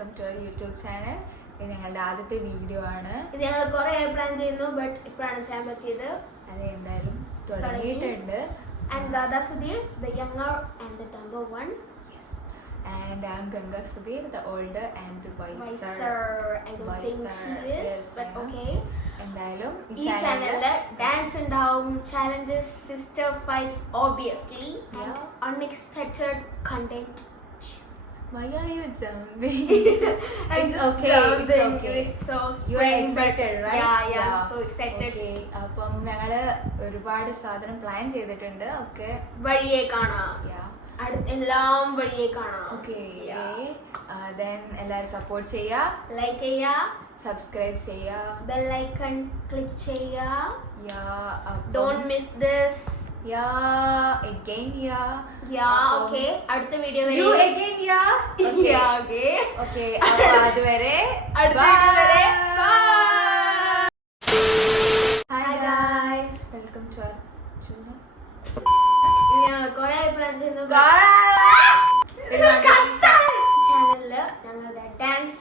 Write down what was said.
Welcome to our YouTube channel. ഇത് ഞങ്ങളുടെ ആദ്യത്തെ വീഡിയോ ആണ്. ഇത് ഞങ്ങൾ കുറേ പ്ലാൻ ചെയ്യുന്നു, ബട്ട് ഇപ്പോഴാണ് ചെയ്യാൻ പറ്റിയത്. അത് എന്തായാലും തുടങ്ങിയിട്ടുണ്ട്. And Dada Sudhir, the younger and the number one. Yes. And I'm Ganga Sudhir, the older and the wiser. I don't think she is, yes, but okay. എന്തായാലും ഈ ചാനലില് ഡാൻസ് ഉണ്ടാവും, challenges, sister fights obviously, and unexpected content. Why are you jumping? It's okay. It's so You're excited, right? Yeah, I'm so excited. Okay. അപ്പം ഞങ്ങള് ഒരുപാട് സാധനം plan ചെയ്തിട്ടുണ്ട്. Okay, വഴിയെ കാണാം. എല്ലാം വഴിയെ കാണാം. ഓക്കെ, then എല്ലാവരും സപ്പോർട്ട് ചെയ്യുക, ലൈക്ക് ചെയ്യുക, സബ്സ്ക്രൈബ് ചെയ്യുക, ബെൽ ഐക്കൺ ക്ലിക്ക് ചെയ്യുക. Don't miss this. Again. Okay. അടുത്ത വീഡിയോ വരെ. You again. Okay. Okay. അപ്പോൾ അതുവരെ അടുത്ത വീഡിയോ വരെ. Hi guys. Welcome to our channel. ഞങ്ങൾ കുറേ പ്ലാൻ ചെയ്യുന്നു. ചാനലില് ഞങ്ങളുടെ ഡാൻസ്